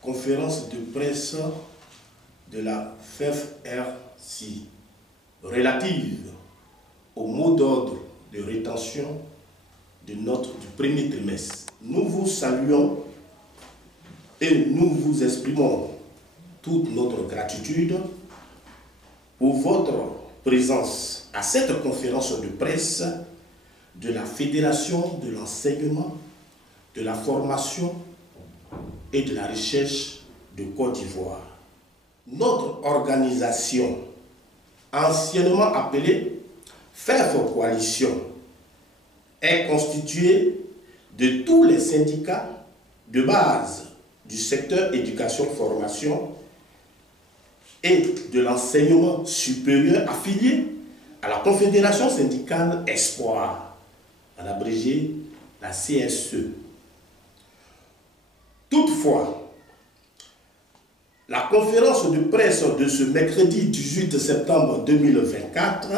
conférence de presse de la FEFRC relative au mot d'ordre de rétention de notes du premier trimestre. Nous vous saluons et nous vous exprimons toute notre gratitude pour votre présence à cette conférence de presse de la Fédération de l'enseignement, de la formation et de la recherche de Côte d'Ivoire. Notre organisation, anciennement appelée FEF Coalition, est constituée de tous les syndicats de base du secteur éducation-formation et de l'enseignement supérieur affiliés à la Confédération syndicale Espoir, en abrégé la CSE. Toutefois, la conférence de presse de ce mercredi 18 septembre 2024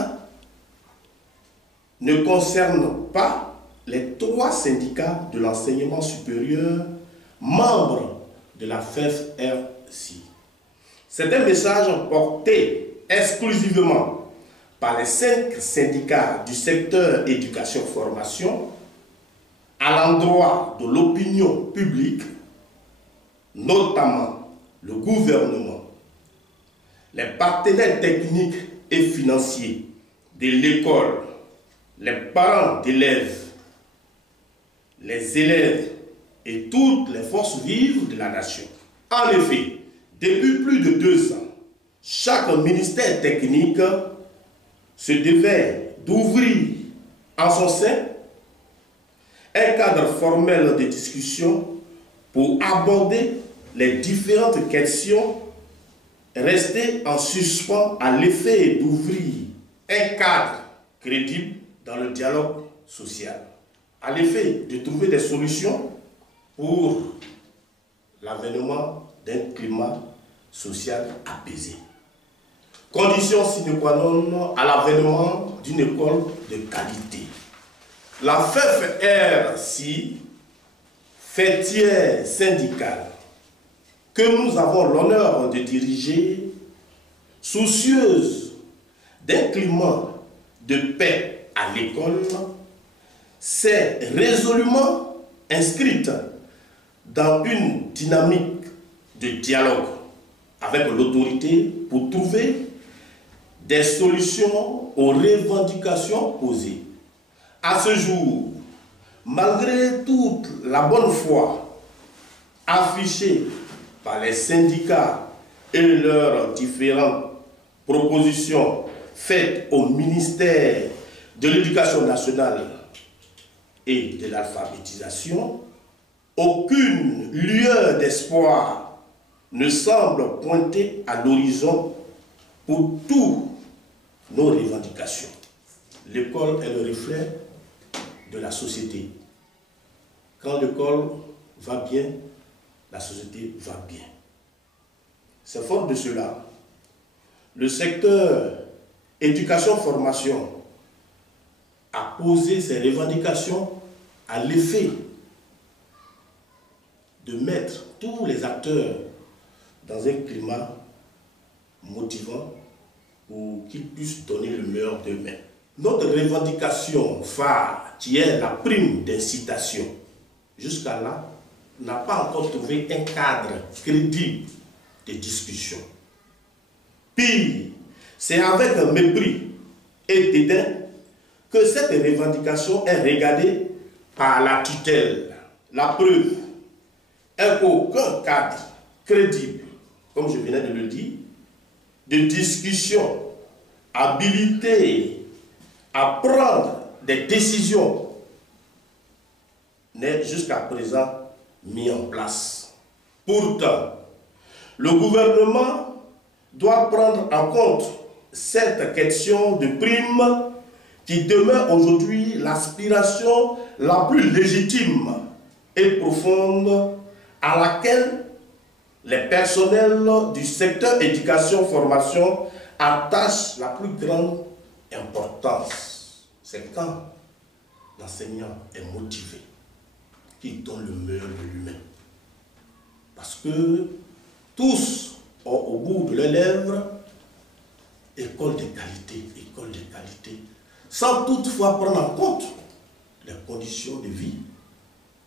ne concerne pas les 3 syndicats de l'enseignement supérieur membres de la FEFRC. C'est un message porté exclusivement par les 5 syndicats du secteur éducation-formation à l'endroit de l'opinion publique, notamment le gouvernement, les partenaires techniques et financiers de l'école, les parents d'élèves, les élèves et toutes les forces vives de la nation. En effet, depuis plus de 2 ans, chaque ministère technique se devait d'ouvrir en son sein un cadre formel de discussion pour aborder les différentes questions restées en suspens à l'effet d'ouvrir un cadre crédible dans le dialogue social, à l'effet de trouver des solutions pour l'avènement d'un climat social apaisé. Condition sine qua non à l'avènement d'une école de qualité. La FEFRC, fêtière syndicale, que nous avons l'honneur de diriger, soucieuse d'un climat de paix à l'école, s'est résolument inscrite dans une dynamique de dialogue avec l'autorité pour trouver des solutions aux revendications posées. À ce jour, malgré toute la bonne foi affichée par les syndicats et leurs différentes propositions faites au ministère de l'Éducation nationale et de l'alphabétisation, aucune lueur d'espoir ne semble pointer à l'horizon pour toutes nos revendications. L'école est le reflet de la société. Quand l'école va bien, la société va bien. C'est fort de cela. Le secteur éducation-formation a posé ses revendications à l'effet de mettre tous les acteurs dans un climat motivant pour qu'ils puissent donner le meilleur d'eux-mêmes. Notre revendication phare, qui est la prime d'incitation, jusqu'à là, n'a pas encore trouvé un cadre crédible de discussion. Pire, c'est avec un mépris et dédain que cette revendication est regardée par la tutelle. La preuve est qu'aucun cadre crédible, comme je venais de le dire, de discussion habilité à prendre des décisions n'est jusqu'à présent mis en place. Pourtant, le gouvernement doit prendre en compte cette question de prime qui demeure aujourd'hui l'aspiration la plus légitime et profonde à laquelle les personnels du secteur éducation-formation attachent la plus grande importance. C'est quand l'enseignant est motivé, qu'il donne le meilleur de lui-même. Parce Parce que tous ont au bout de leurs lèvres école de qualité, sans toutefois prendre en compte les conditions de vie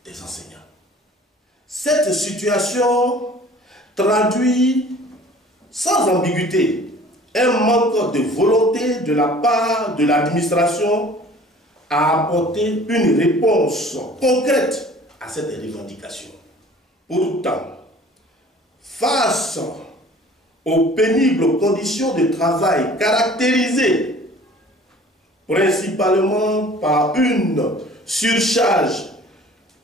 des enseignants. Cette situation traduit sans ambiguïté un manque de volonté de la part de l'administration à apporter une réponse concrète à cette revendication. Pourtant, face aux pénibles conditions de travail caractérisées principalement par une surcharge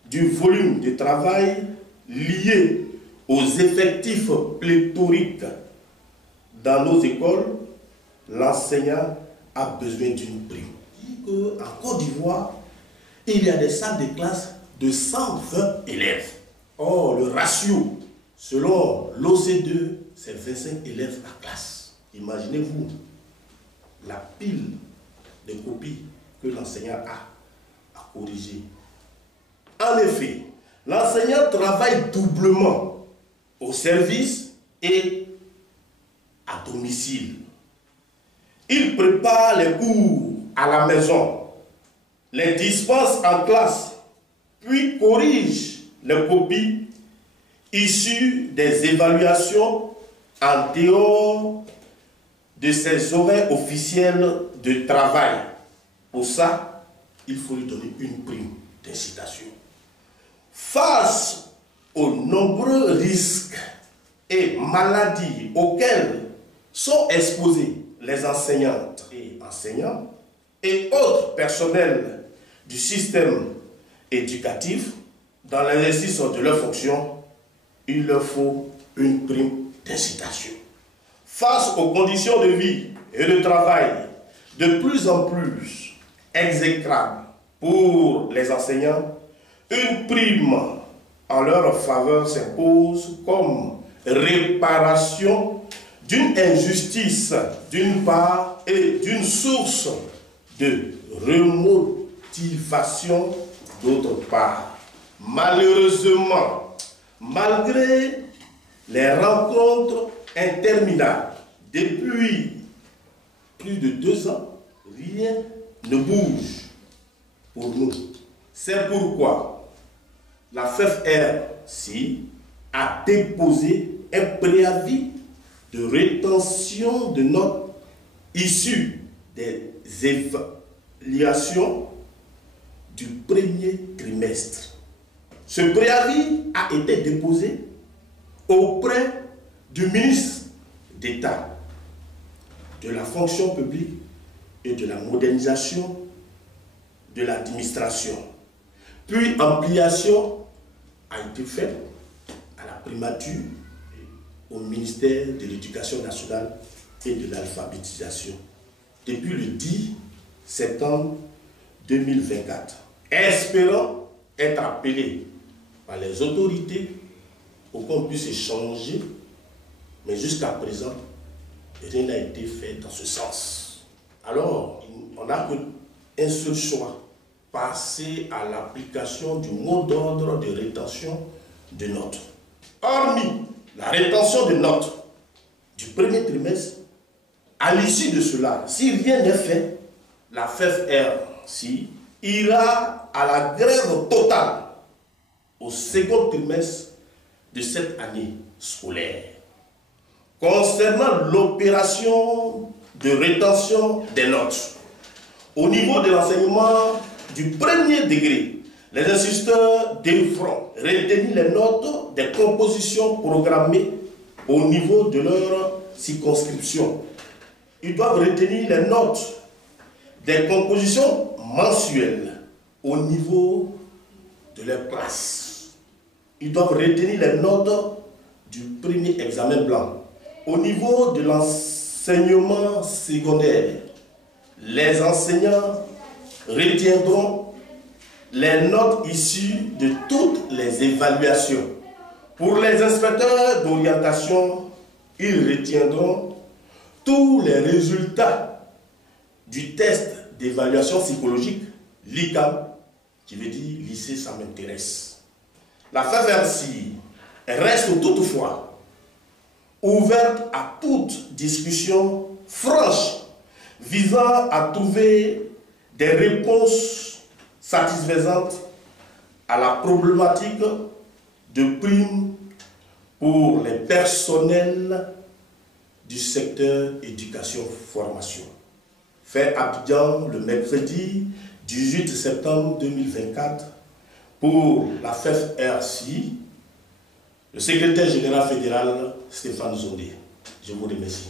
du volume de travail lié aux effectifs pléthoriques dans nos écoles, l'enseignant a besoin d'une prime. En Côte d'Ivoire, il y a des salles de classe de 120 élèves. Or, le ratio, selon l'OCDE, c'est 25 élèves par classe. Imaginez-vous la pile de copies que l'enseignant a à corriger. En effet, l'enseignant travaille doublement au service et à domicile. Il prépare les cours à la maison, les dispense en classe, puis corrige les copies issues des évaluations en dehors de ses horaires officiels de travail. Pour ça, il faut lui donner une prime d'incitation. Face aux nombreux risques et maladies auxquels sont exposés les enseignantes et enseignants et autres personnels du système éducatif dans l'exercice de leurs fonctions, il leur faut une prime d'incitation. Face aux conditions de vie et de travail de plus en plus exécrables pour les enseignants, une prime en leur faveur s'impose comme réparation d'une injustice d'une part et d'une source de remotivation d'autre part. Malheureusement, malgré les rencontres interminables depuis plus de 2 ans, rien ne bouge pour nous. C'est pourquoi la FEFR-CI a déposé un préavis de rétention de notes issues des évaluations du premier trimestre. Ce préavis a été déposé auprès du ministre d'État de la fonction publique et de la modernisation de l'administration. Puis ampliation a été faite à la primature au ministère de l'Éducation nationale et de l'alphabétisation depuis le 10 septembre 2024. Espérant être appelé par les autorités pour qu'on puisse échanger, mais jusqu'à présent, rien n'a été fait dans ce sens. Alors, on n'a qu'un seul choix, passer à l'application du mot d'ordre de rétention de notes. Hormis la rétention de notes du premier trimestre, à l'issue de cela, si rien n'est fait, la FEFR-CI ira à la grève totale au second trimestre de cette année scolaire. Concernant l'opération de rétention des notes, au niveau de l'enseignement du premier degré, les instituteurs devront retenir les notes des compositions programmées au niveau de leur circonscription. Ils doivent retenir les notes des compositions mensuelles au niveau de leur classe. Ils doivent retenir les notes du premier examen blanc. Au niveau de l'enseignement secondaire, les enseignants retiendront les notes issues de toutes les évaluations. Pour les inspecteurs d'orientation, ils retiendront tous les résultats du test d'évaluation psychologique, l'ICAM, qui veut dire lycée ça m'intéresse. La FEFR-CI reste toutefois ouverte à toute discussion franche visant à trouver des réponses satisfaisantes à la problématique de primes pour les personnels du secteur éducation-formation. Fait Abidjan le mercredi 18 septembre 2024 pour la FEF-RCI, le secrétaire général fédéral Stéphane Zondé. Je vous remercie.